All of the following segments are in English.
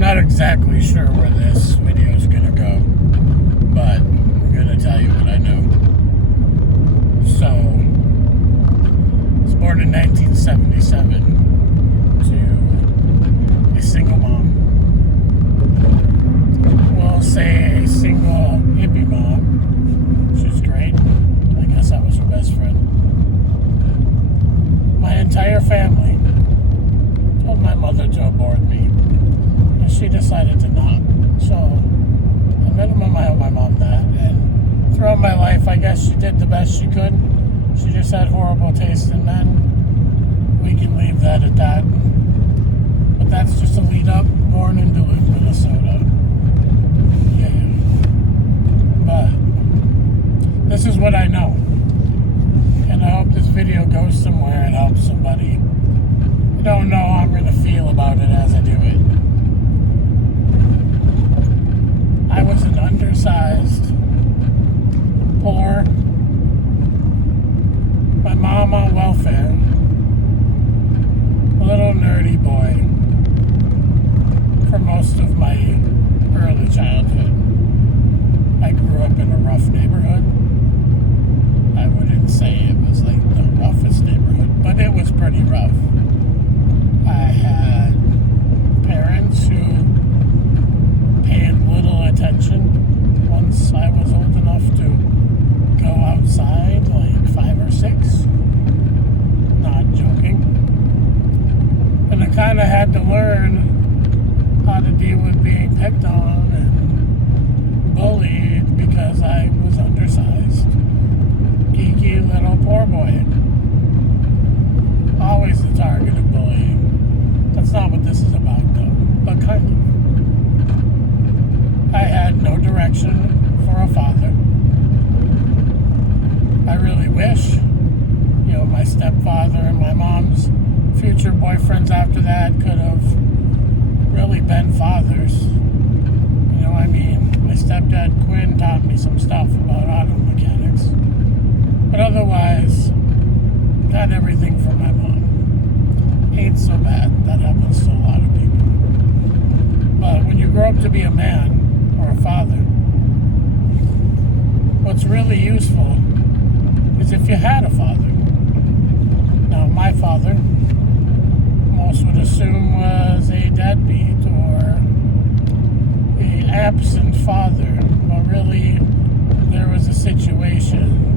not exactly sure where this video is going to go, but I'm going to tell you what I know. So, I was born in 1977 to a single mom. We'll say a single hippie mom. She's great. I guess I was her best friend. My entire family told my mother to abort me. She decided to not. So, at minimum, I owe my mom that. And throughout my life, I guess she did the best she could. She just had horrible taste in men. We can leave that at that. But that's just a lead up. Born in Duluth, Minnesota. Yeah. But this is what I know. And I hope this video goes somewhere and helps somebody. I don't know how I'm going to feel about it as I do it. I was an undersized, poor, my mom on welfare, little nerdy boy for most of my early childhood. I grew up in a rough neighborhood. I wouldn't say it was like the roughest neighborhood, but it was pretty rough. I had parents who paid little attention once I was old enough to go outside, like 5 or 6. Not joking. And I kind of had to learn how to deal with being picked on and bullied because I was undersized. Geeky little poor boy. Always the target of bullying. That's not what this is about, though, but kind of. I had no direction for a father. I really wish, my stepfather and my mom's future boyfriends after that could have really been fathers. My stepdad Quinn taught me some stuff about auto mechanics. But otherwise, got everything from my mom. Ain't so bad. That happens to a lot of people. But when you grow up to be a man, or a father, what's really useful is if you had a father. Now, my father, most would assume, was a deadbeat or an absent father, but really there was a situation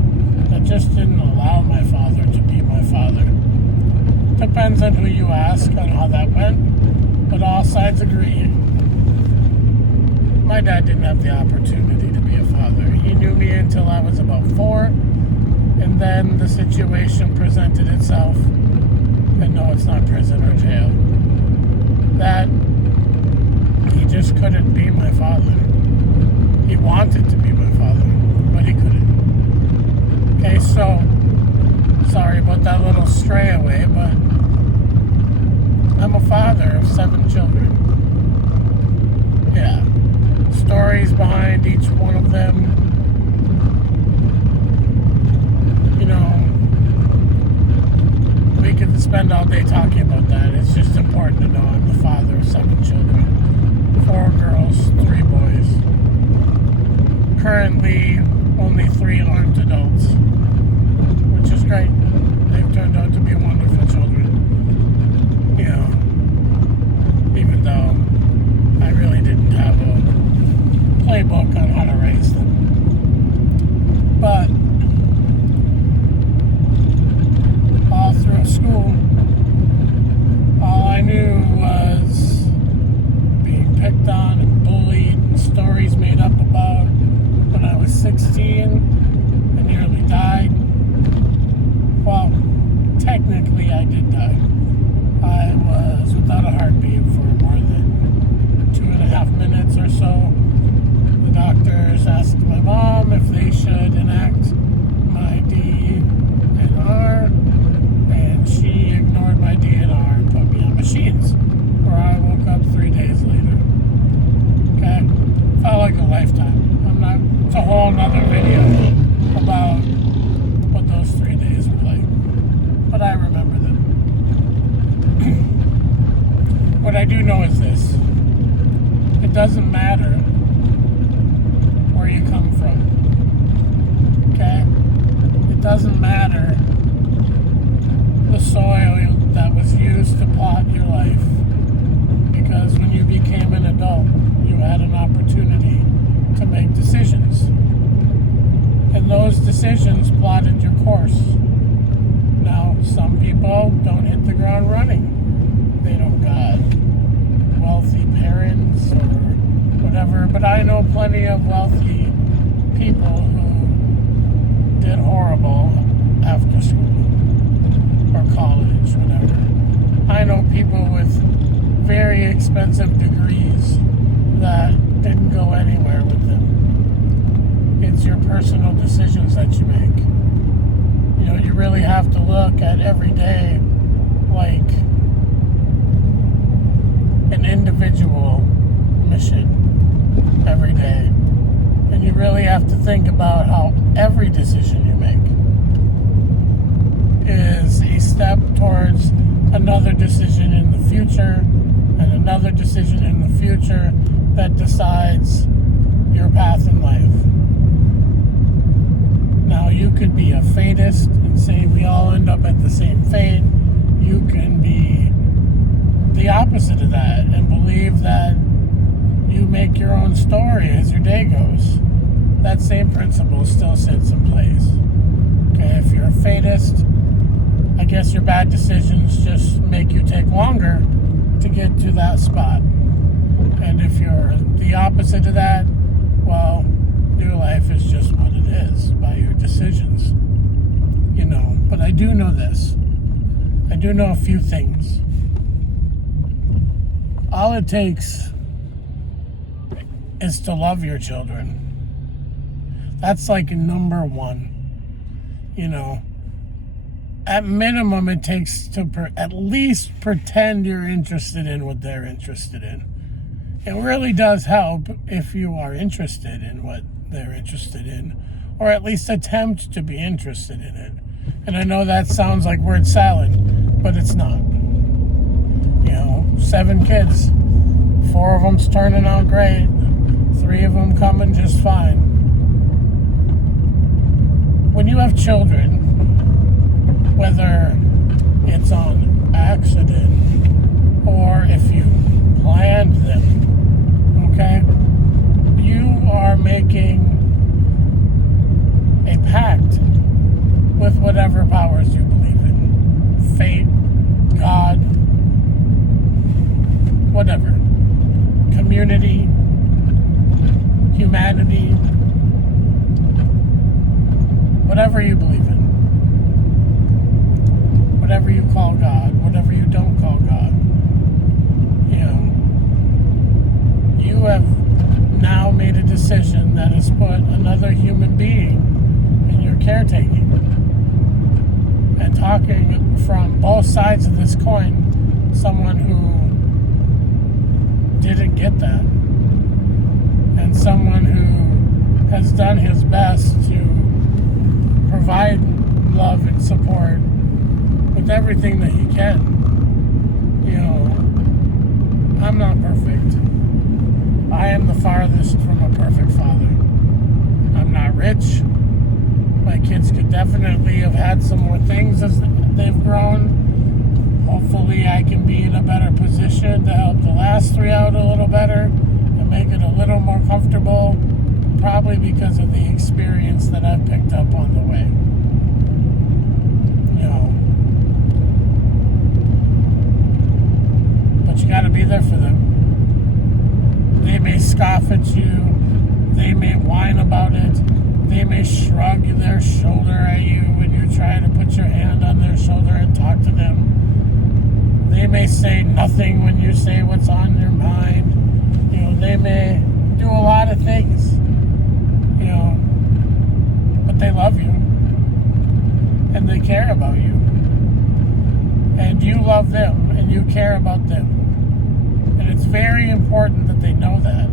that just didn't allow my father to be my father. Depends on who you ask on how that went, but all sides agree. My dad didn't have the opportunity to be a father. He knew me until I was about 4, and then the situation presented itself, and no, it's not prison or jail, that he just couldn't be my father. He wanted to be my father, but he couldn't. Okay, so, sorry about that little stray away, but I'm a father of 7 children. Yeah. Stories behind each one of them. We could spend all day talking about that. It's just important to know I'm the father of 7 children. 4 girls, 3 boys. Currently, only 3 aren't adults, which is great. They've turned out to be wonderful children. Even though I really didn't have a playbook on how to raise them. But all through school, all I knew was being picked on and bullied and stories made up about when I was 16 and nearly died. Well, technically I did die. I was without a heartbeat for more than 2.5 minutes or so. The doctors asked my mom if they should enact It doesn't matter where you come from. Okay? It doesn't matter the soil that was used to plot your life. Because when you became an adult, you had an opportunity to make decisions. And those decisions plotted your course. Now, some people don't hit the ground running. They don't got wealthy parents or whatever. But I know plenty of wealthy people who did horrible after school or college, whatever. I know people with very expensive degrees that didn't go anywhere with them. It's your personal decisions that you make. You know, you really have to look at every day like an individual mission every day. And you really have to think about how every decision you make is a step towards another decision in the future and another decision in the future that decides your path in life. Now, you could be a fatist and say we all end up at the same fate. You can be the opposite of that and believe that you make your own story as your day goes. That same principle still sits in place. Okay, if you're a fatist, I guess your bad decisions just make you take longer to get to that spot. And if you're the opposite of that, well, your life is just what it is by your decisions. You know, but I do know this. I do know a few things. All it takes is to love your children. That's like number one. You know, at minimum, it takes to at least pretend you're interested in what they're interested in. It really does help if you are interested in what they're interested in, or at least attempt to be interested in it. And I know that sounds like word salad, but it's not. You know, 7 kids, 4 of them's turning out great, 3 of them coming just fine. When you have children, whether it's on accident or if you planned them, okay, you are making a pact with whatever powers you believe in. Fate, God, whatever. Community, humanity, whatever you believe in. Whatever you call God, whatever you don't call God. You know, you have now made a decision that has put another human being in your caretaking. And talking from both sides of this coin, someone who didn't get that, and someone who has done his best to provide love and support with everything that he can. You know, I'm not perfect. I am the farthest from a perfect father. I'm not rich. My kids could definitely have had some more things as they've grown. Hopefully I can be in a better position to help the last 3 out a little better and make it a little more comfortable, probably because of the experience that I've picked up on the way. You know, but you gotta be there for them. They may scoff at you, they may whine about it, they may shrug their shoulder at you when you try to put your hand on their shoulder and talk to them. They may say nothing when you say what's on your mind. You know, they may do a lot of things, you know, but they love you and they care about you. And you love them and you care about them. And it's very important that they know that.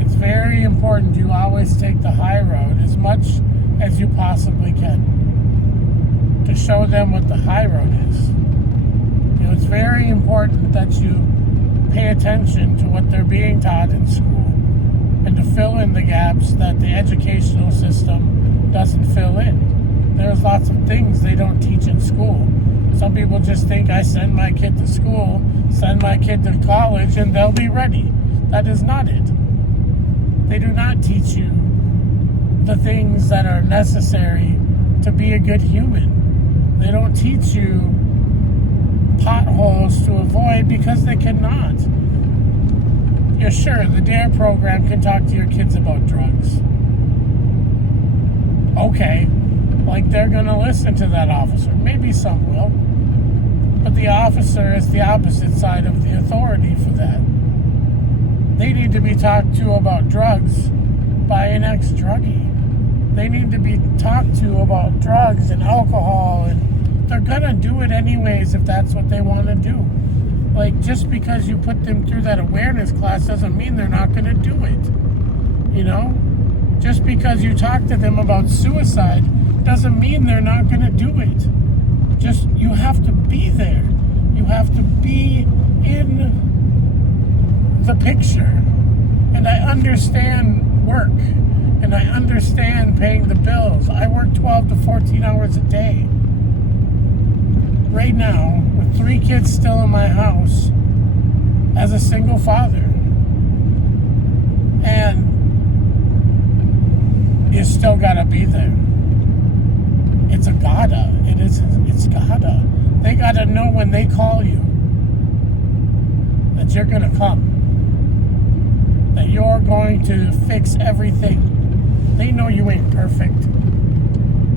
It's very important you always take the high road as much as you possibly can to show them what the high road is. You know, it's very important that you pay attention to what they're being taught in school and to fill in the gaps that the educational system doesn't fill in. There's lots of things they don't teach in school. Some people just think I send my kid to school, send my kid to college, and they'll be ready. That is not it. They do not teach you the things that are necessary to be a good human. They don't teach you potholes to avoid because they cannot. Yeah, sure, the DARE program can talk to your kids about drugs. Okay, like they're going to listen to that officer. Maybe some will. But the officer is the opposite side of the authority for that. They need to be talked to about drugs by an ex-druggie. They need to be talked to about drugs and alcohol, and they're going to do it anyways if that's what they want to do. Like, just because you put them through that awareness class doesn't mean they're not going to do it. You know? Just because you talk to them about suicide doesn't mean they're not going to do it. Just, you have to be there. You have to be in the picture. And I understand work. And I understand paying the bills. I work 12 to 14 hours a day. Right now, with 3 kids still in my house, as a single father. And you still gotta be there. It's a gotta. It's gotta. They gotta know when they call you that you're gonna come. That you're going to fix everything. They know you ain't perfect.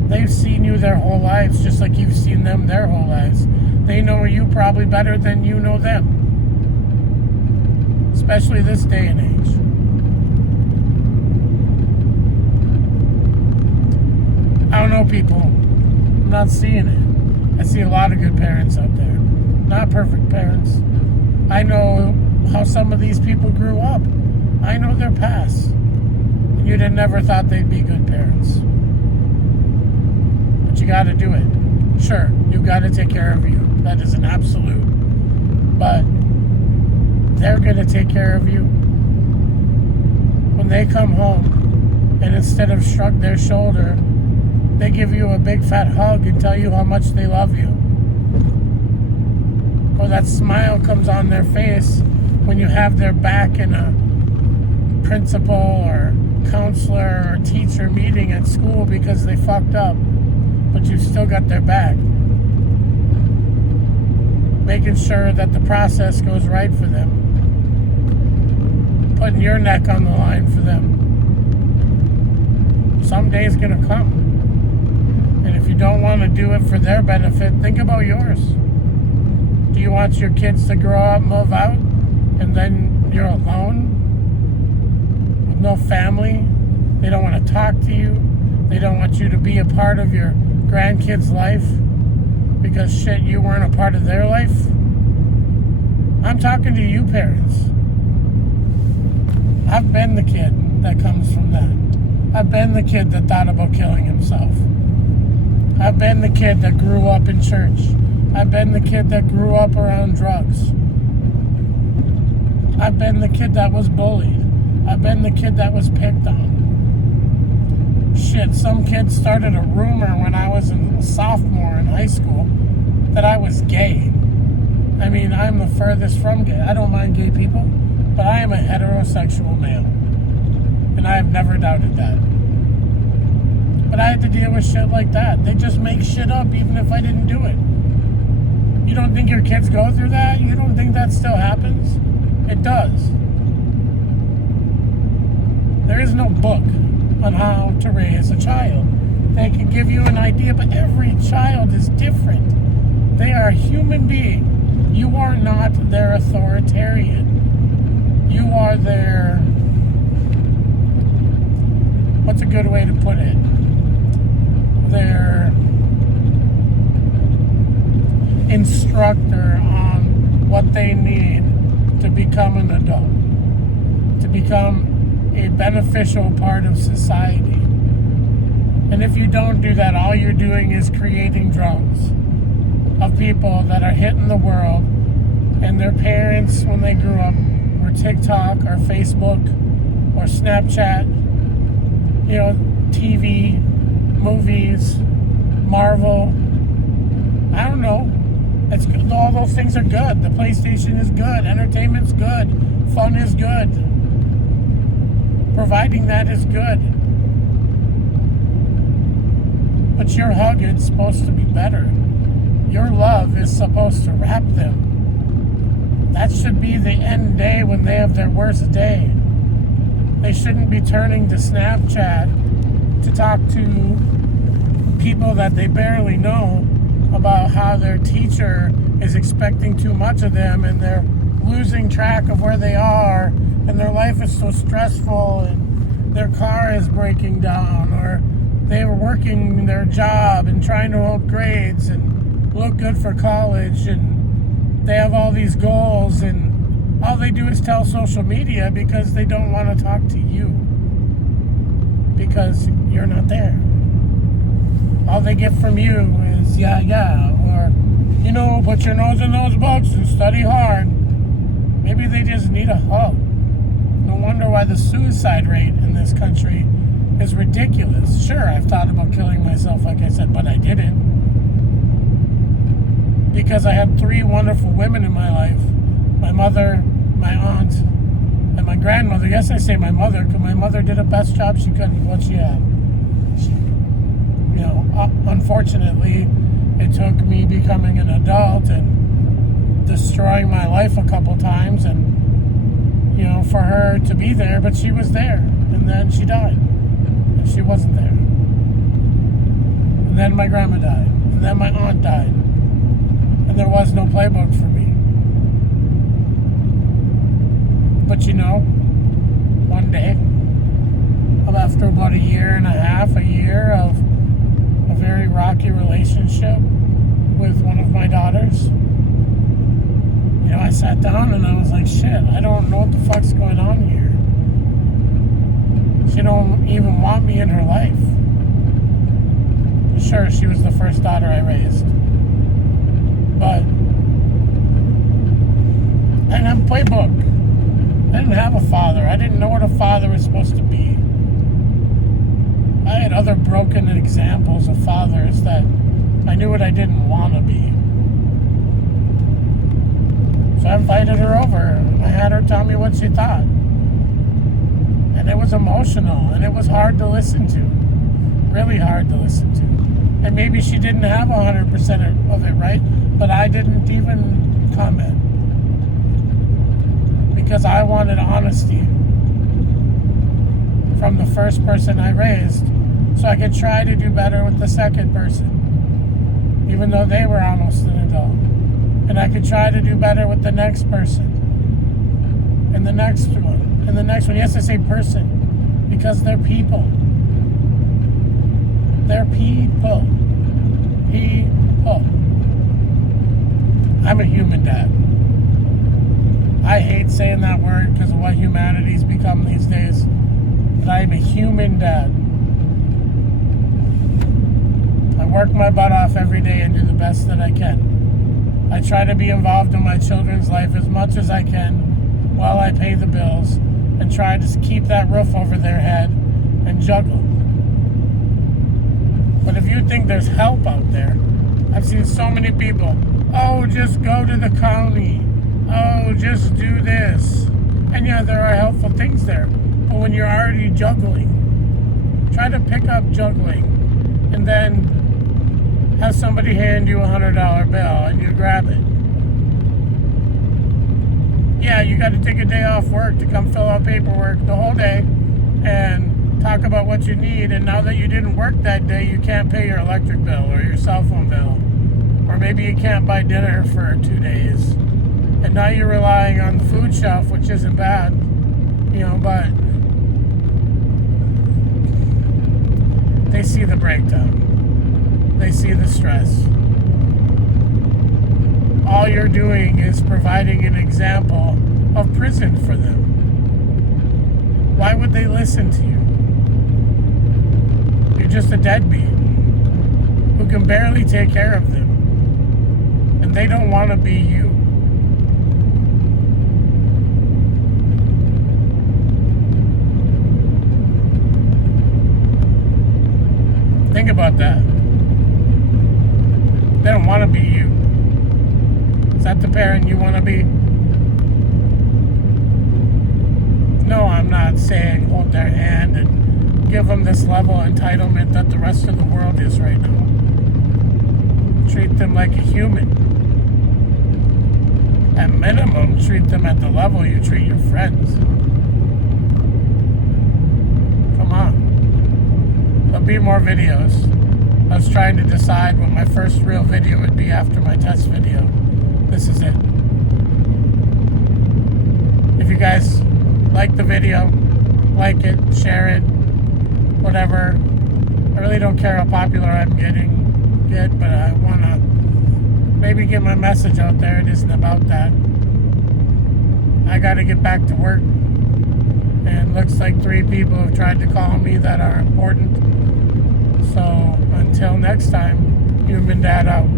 They've seen you their whole lives, just like you've seen them their whole lives. They know you probably better than you know them. Especially this day and age. I don't know, people. I'm not seeing it. I see a lot of good parents out there. Not perfect parents. I know how some of these people grew up. I know their past. And you'd have never thought they'd be good parents. But you gotta do it. Sure, you gotta take care of you. That is an absolute. But they're gonna take care of you. When they come home and instead of shrug their shoulder, they give you a big fat hug and tell you how much they love you. Or that smile comes on their face when you have their back in a principal or counselor or teacher meeting at school because they fucked up, but you still got their back. Making sure that the process goes right for them. Putting your neck on the line for them. Someday's gonna come. And if you don't want to do it for their benefit, think about yours. Do you want your kids to grow up, move out, and then you're alone? With no family? They don't want to talk to you. They don't want you to be a part of your grandkids' life because shit, you weren't a part of their life. I'm talking to you parents. I've been the kid that comes from that. I've been the kid that thought about killing himself. I've been the kid that grew up in church. I've been the kid that grew up around drugs. I've been the kid that was bullied. I've been the kid that was picked on. Shit, some kid started a rumor when I was a sophomore in high school that I was gay. I mean, I'm the furthest from gay. I don't mind gay people, but I am a heterosexual male. And I have never doubted that. But I had to deal with shit like that. They just make shit up even if I didn't do it. You don't think your kids go through that? You don't think that still happens? It does. There is no book on how to raise a child. They can give you an idea, but every child is different. They are a human being. You are not their authoritarian. You are their... What's a good way to put it? Their instructor on what they need to become an adult, to become a beneficial part of society. And if you don't do that, all you're doing is creating drones of people that are hitting the world and their parents, when they grew up, were TikTok or Facebook or Snapchat, TV, movies, Marvel. I don't know. It's good. All those things are good. The PlayStation is good. Entertainment's good. Fun is good. Providing that is good. But your hug is supposed to be better. Your love is supposed to wrap them. That should be the end day when they have their worst day. They shouldn't be turning to Snapchat to talk to people that they barely know about how their teacher is expecting too much of them and they're losing track of where they are and their life is so stressful and their car is breaking down or they were working their job and trying to hold grades and look good for college and they have all these goals and all they do is tell social media because they don't want to talk to you because you're not there. All they get from you is yeah, or put your nose in those books and study hard. Maybe they just need a hug. No wonder why the suicide rate in this country is ridiculous. Sure, I've thought about killing myself, like I said, but I didn't. Because I had 3 wonderful women in my life. My mother, my aunt, and my grandmother. Yes, I say my mother, because my mother did the best job she could with what she had. Unfortunately, it took me becoming an adult and destroying my life a couple times and, for her to be there, but she was there. And then she died. And she wasn't there. And then my grandma died. And then my aunt died. And there was no playbook for me. But one day, after about a year of a very rocky relationship with one of my daughters, I sat down and I was like, shit, I don't know what the fuck's going on here. She don't even want me in her life. Sure, she was the first daughter I raised. But I didn't have a playbook. I didn't have a father. I didn't know what a father was supposed to be. I had other broken examples of fathers that I knew what I didn't want to be. So I invited her over. I had her tell me what she thought. And it was emotional, and it was hard to listen to. Really hard to listen to. And maybe she didn't have 100% of it right, but I didn't even comment. Because I wanted honesty from the first person I raised, so I could try to do better with the second person, even though they were almost an adult. And I could try to do better with the next person, and the next one, and the next one. Yes, I say person, because they're people. They're people. People. I'm a human dad. I hate saying that word because of what humanity's become these days. But I'm a human dad. I work my butt off every day and do the best that I can. I try to be involved in my children's life as much as I can while I pay the bills and try to keep that roof over their head and juggle. But if you think there's help out there, I've seen so many people, oh, just go to the county. Oh, just do this. And yeah, there are helpful things there. But when you're already juggling, try to pick up juggling and then have somebody hand you $100 bill and you grab it. Yeah, you got to take a day off work to come fill out paperwork the whole day and talk about what you need. And now that you didn't work that day, you can't pay your electric bill or your cell phone bill. Or maybe you can't buy dinner for 2 days. And now you're relying on the food shelf, which isn't bad, but they see the breakdown. They see the stress. All you're doing is providing an example of prison for them. Why would they listen to you? You're just a deadbeat who can barely take care of them. And they don't want to be you. Think about that. They don't want to be you. Is that the parent you want to be? No, I'm not saying hold their hand and give them this level of entitlement that the rest of the world is right now. Treat them like a human. At minimum, treat them at the level you treat your friends. Come on. There'll be more videos. I was trying to decide what my first real video would be after my test video. This is it. If you guys like the video, like it, share it, whatever. I really don't care how popular I'm getting, but I want to maybe get my message out there. It isn't about that. I got to get back to work. And looks like 3 people have tried to call me that are important. So until next time, Human Dad out.